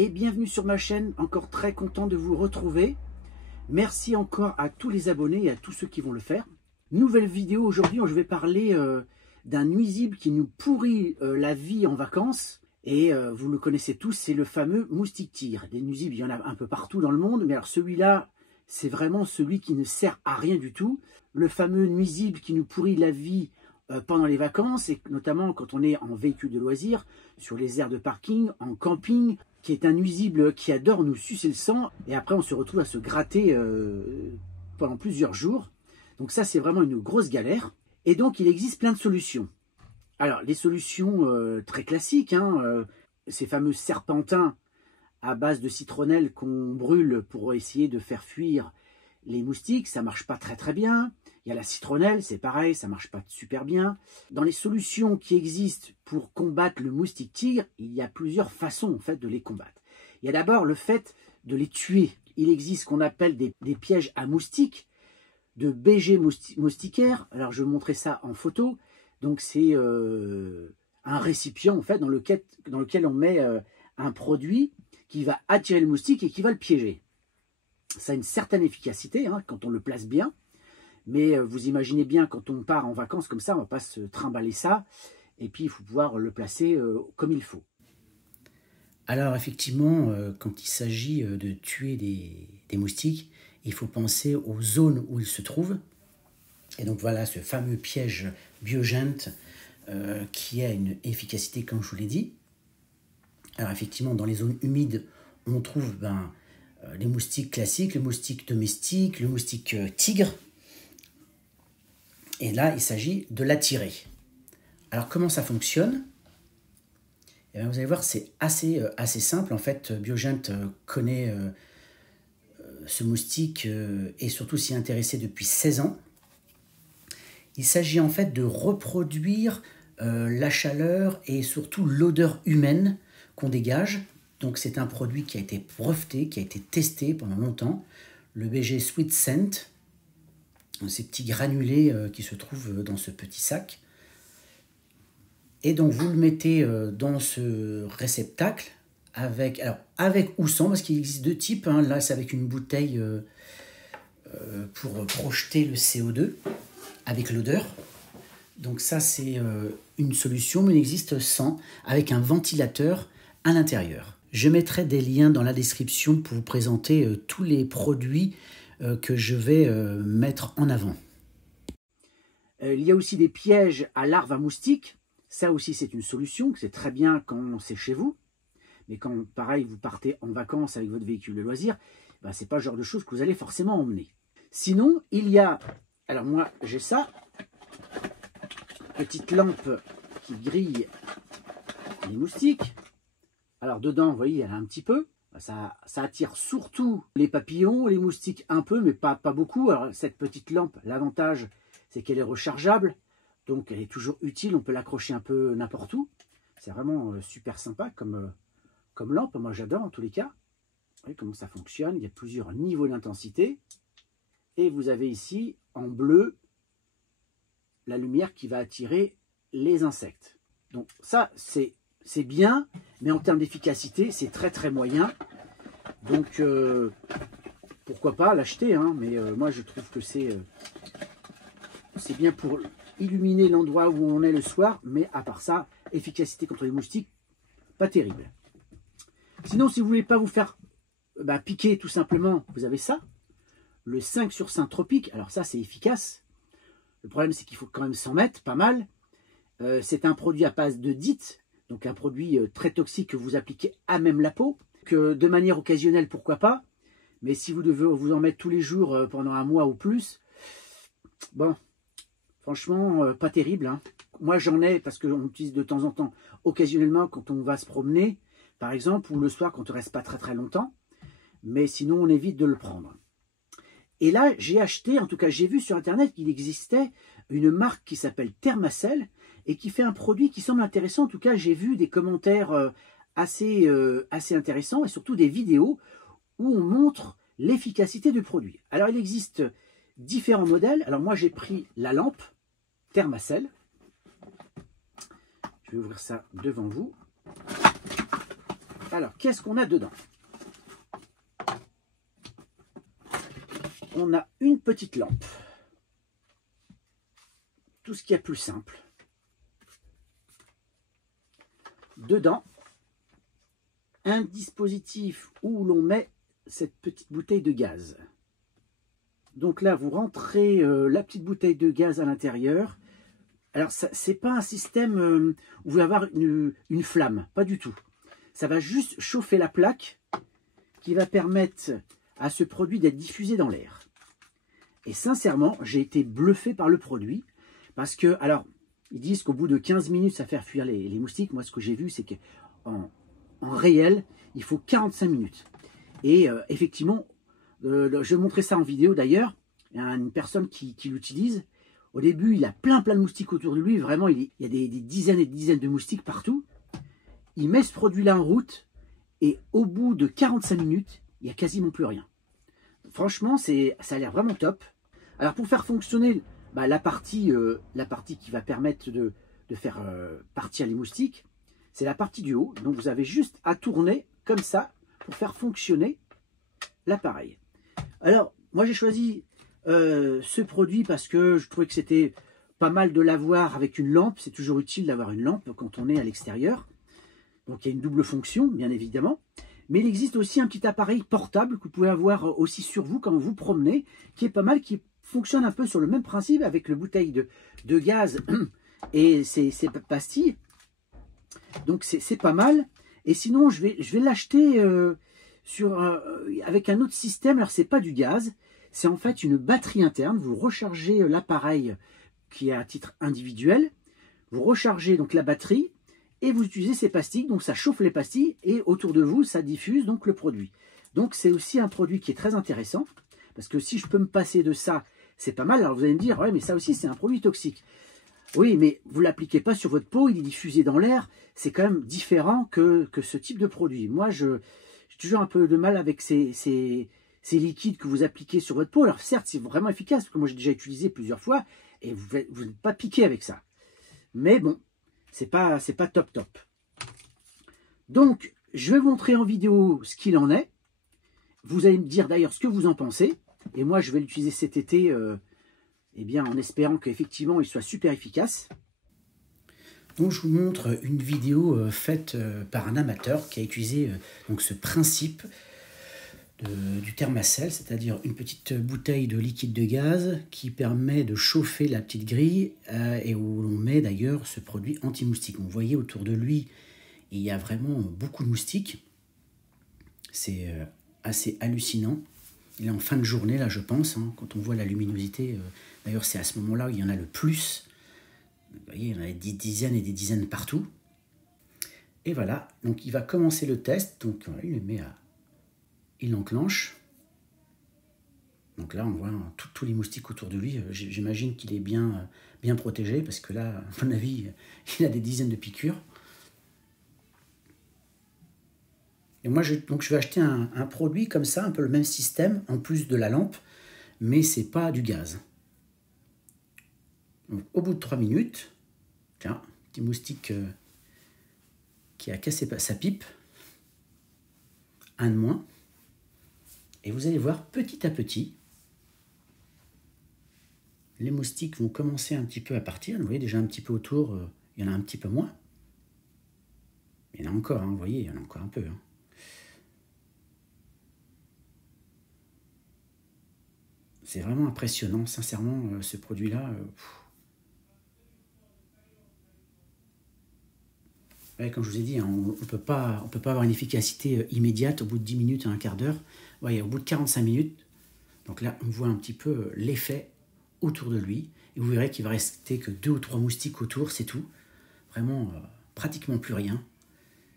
et bienvenue sur ma chaîne, encore très content de vous retrouver. Merci encore à tous les abonnés et à tous ceux qui vont le faire. Nouvelle vidéo aujourd'hui, je vais parler d'un nuisible qui nous pourrit la vie en vacances. Et vous le connaissez tous, c'est le fameux moustique-tigre. Des nuisibles, il y en a un peu partout dans le monde, mais alors celui-là, c'est vraiment celui qui ne sert à rien du tout. Le fameux nuisible qui nous pourrit la vie pendant les vacances, et notamment quand on est en véhicule de loisirs, sur les aires de parking, en camping, qui est un nuisible qui adore nous sucer le sang, et après on se retrouve à se gratter pendant plusieurs jours. Donc ça, c'est vraiment une grosse galère. Et donc, il existe plein de solutions. Alors, les solutions très classiques, ces fameux serpentins à base de citronnelle qu'on brûle pour essayer de faire fuir les moustiques, ça marche pas très bien. Il y a la citronnelle, c'est pareil, ça marche pas super bien. Dans les solutions qui existent pour combattre le moustique-tigre, il y a plusieurs façons en fait de les combattre. Il y a d'abord le fait de les tuer. Il existe ce qu'on appelle des pièges à moustiques, de BG moustiquaires. Alors je vais vous montrer ça en photo. Donc c'est un récipient en fait dans lequel on met un produit qui va attirer le moustique et qui va le piéger. Ça a une certaine efficacité quand on le place bien. Mais vous imaginez bien, quand on part en vacances comme ça, on ne va pas se trimballer ça. Et puis il faut pouvoir le placer comme il faut. Alors effectivement, quand il s'agit de tuer des moustiques, il faut penser aux zones où ils se trouvent. Et donc voilà ce fameux piège Biogent qui a une efficacité comme je vous l'ai dit. Alors effectivement, dans les zones humides, on trouve les moustiques classiques, le moustique domestique, le moustique tigre. Et là, il s'agit de l'attirer. Alors comment ça fonctionne ? Eh bien, vous allez voir, c'est assez simple. En fait, Biogent connaît ce moustique et surtout s'y est intéressé depuis 16 ans. Il s'agit en fait de reproduire la chaleur et surtout l'odeur humaine qu'on dégage. Donc c'est un produit qui a été breveté, qui a été testé pendant longtemps. Le BG Sweet Scent, ces petits granulés qui se trouvent dans ce petit sac. Et donc vous le mettez dans ce réceptacle avec ou sans, parce qu'il existe deux types. Là c'est avec une bouteille pour projeter le CO2 avec l'odeur. Donc ça c'est une solution, mais il existe sans, avec un ventilateur à l'intérieur. Je mettrai des liens dans la description pour vous présenter tous les produits que je vais mettre en avant. Il y a aussi des pièges à larves à moustiques. Ça aussi, c'est une solution. C'est très bien quand c'est chez vous. Mais quand, pareil, vous partez en vacances avec votre véhicule de loisirs, ce n'est pas le genre de choses que vous allez forcément emmener. Sinon, il y a... Alors moi, j'ai ça. Petite lampe qui grille les moustiques. Alors dedans, vous voyez, elle a un petit peu. Ça attire surtout les papillons, les moustiques un peu, mais pas beaucoup. Alors cette petite lampe, l'avantage, c'est qu'elle est rechargeable. Donc elle est toujours utile, on peut l'accrocher un peu n'importe où. C'est vraiment super sympa comme lampe, moi j'adore en tous les cas. Vous voyez comment ça fonctionne, il y a plusieurs niveaux d'intensité. Et vous avez ici, en bleu, la lumière qui va attirer les insectes. Donc ça, c'est bien, mais en termes d'efficacité, c'est très moyen. Donc, pourquoi pas l'acheter, mais moi je trouve que c'est bien pour illuminer l'endroit où on est le soir, mais à part ça, efficacité contre les moustiques, pas terrible. Sinon, si vous ne voulez pas vous faire piquer tout simplement, vous avez ça, le 5 sur 5 tropique. Alors ça, c'est efficace. Le problème, c'est qu'il faut quand même s'en mettre, pas mal. C'est un produit à base de DIT, donc un produit très toxique que vous appliquez à même la peau, que de manière occasionnelle, pourquoi pas, mais si vous devez vous en mettre tous les jours pendant un mois ou plus, bon, franchement, pas terrible. Moi, j'en ai parce qu'on utilise de temps en temps, occasionnellement, quand on va se promener, par exemple, ou le soir, quand on ne reste pas très longtemps, mais sinon, on évite de le prendre. Et là, j'ai acheté, en tout cas, j'ai vu sur Internet qu'il existait une marque qui s'appelle Thermacell et qui fait un produit qui semble intéressant. En tout cas, j'ai vu des commentaires assez intéressants et surtout des vidéos où on montre l'efficacité du produit. Alors, il existe différents modèles. Alors, moi, j'ai pris la lampe Thermacell. Je vais ouvrir ça devant vous. Alors, qu'est-ce qu'on a dedans? On a une petite lampe. Tout ce qu'il y a plus simple. Dedans, un dispositif où l'on met cette petite bouteille de gaz. Donc là, vous rentrez la petite bouteille de gaz à l'intérieur. Alors, ce n'est pas un système où vous allez avoir une flamme, pas du tout. Ça va juste chauffer la plaque qui va permettre à ce produit d'être diffusé dans l'air. Et sincèrement, j'ai été bluffé par le produit parce que, alors, ils disent qu'au bout de 15 minutes, ça fait fuir les moustiques. Moi, ce que j'ai vu, c'est qu'en réel, il faut 45 minutes. Et effectivement, je vais montrer ça en vidéo d'ailleurs. Il y a une personne qui l'utilise. Au début, il a plein de moustiques autour de lui. Vraiment, il y a des dizaines et des dizaines de moustiques partout. Il met ce produit-là en route et au bout de 45 minutes, il n'y a quasiment plus rien. Franchement, ça a l'air vraiment top. Alors, pour faire fonctionner la partie qui va permettre de faire partir les moustiques, c'est la partie du haut. Donc, vous avez juste à tourner comme ça pour faire fonctionner l'appareil. Alors, moi, j'ai choisi ce produit parce que je trouvais que c'était pas mal de l'avoir avec une lampe. C'est toujours utile d'avoir une lampe quand on est à l'extérieur. Donc, il y a une double fonction, bien évidemment. Mais il existe aussi un petit appareil portable que vous pouvez avoir aussi sur vous quand vous vous promenez, qui est pas mal, qui fonctionne un peu sur le même principe avec le bouteille de gaz et ces pastilles. Donc, c'est pas mal. Et sinon, je vais l'acheter avec un autre système. Alors, c'est pas du gaz. C'est en fait une batterie interne. Vous rechargez l'appareil qui est à titre individuel. Vous rechargez donc la batterie et vous utilisez ces pastilles. Donc, ça chauffe les pastilles et autour de vous, ça diffuse donc le produit. Donc, c'est aussi un produit qui est très intéressant parce que si je peux me passer de ça, c'est pas mal. Alors, vous allez me dire, ouais, mais ça aussi, c'est un produit toxique. Oui, mais vous ne l'appliquez pas sur votre peau, il est diffusé dans l'air. C'est quand même différent que ce type de produit. Moi, j'ai toujours un peu de mal avec ces liquides que vous appliquez sur votre peau. Alors certes, c'est vraiment efficace, parce que moi j'ai déjà utilisé plusieurs fois, et vous n'êtes pas piqué avec ça. Mais bon, c'est pas top. Donc, je vais vous montrer en vidéo ce qu'il en est. Vous allez me dire d'ailleurs ce que vous en pensez. Et moi, je vais l'utiliser cet été, eh bien, en espérant qu'effectivement, il soit super efficace. Donc, je vous montre une vidéo faite par un amateur qui a utilisé donc ce principe du thermacell, c'est-à-dire une petite bouteille de liquide de gaz qui permet de chauffer la petite grille et où l'on met d'ailleurs ce produit anti-moustique. Vous voyez autour de lui, il y a vraiment beaucoup de moustiques. C'est assez hallucinant. Il est en fin de journée, là, je pense, hein, quand on voit la luminosité. D'ailleurs, c'est à ce moment-là où il y en a le plus. Vous voyez, il y en a des dizaines et des dizaines partout. Et voilà, donc il va commencer le test. Donc, il le met à... Il enclenche. Donc là, on voit tous les moustiques autour de lui. J'imagine qu'il est bien protégé, parce que là, à mon avis, il a des dizaines de piqûres. Et moi, je vais acheter un produit comme ça, un peu le même système, en plus de la lampe, mais c'est pas du gaz. Donc, au bout de 3 minutes, tiens, petit moustique qui a cassé sa pipe, un de moins, et vous allez voir petit à petit, les moustiques vont commencer un petit peu à partir. Vous voyez déjà un petit peu autour, il y en a un petit peu moins. Il y en a encore, hein, vous voyez, il y en a encore un peu. Hein. C'est vraiment impressionnant, sincèrement, ce produit-là. Ouais, comme je vous ai dit, hein, on ne peut pas avoir une efficacité immédiate au bout de 10 minutes à un quart d'heure. Ouais, au bout de 45 minutes, donc là, on voit un petit peu l'effet autour de lui. Et vous verrez qu'il va rester que 2 ou 3 moustiques autour, c'est tout. Vraiment, pratiquement plus rien.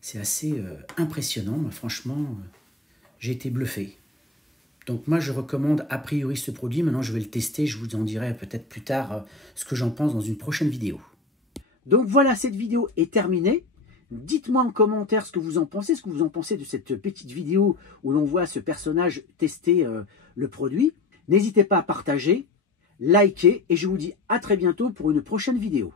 C'est assez impressionnant. Moi, franchement, j'ai été bluffé. Donc moi, je recommande a priori ce produit. Maintenant, je vais le tester. Je vous en dirai peut-être plus tard ce que j'en pense dans une prochaine vidéo. Donc voilà, cette vidéo est terminée. Dites-moi en commentaire ce que vous en pensez de cette petite vidéo où l'on voit ce personnage tester le produit. N'hésitez pas à partager, liker et je vous dis à très bientôt pour une prochaine vidéo.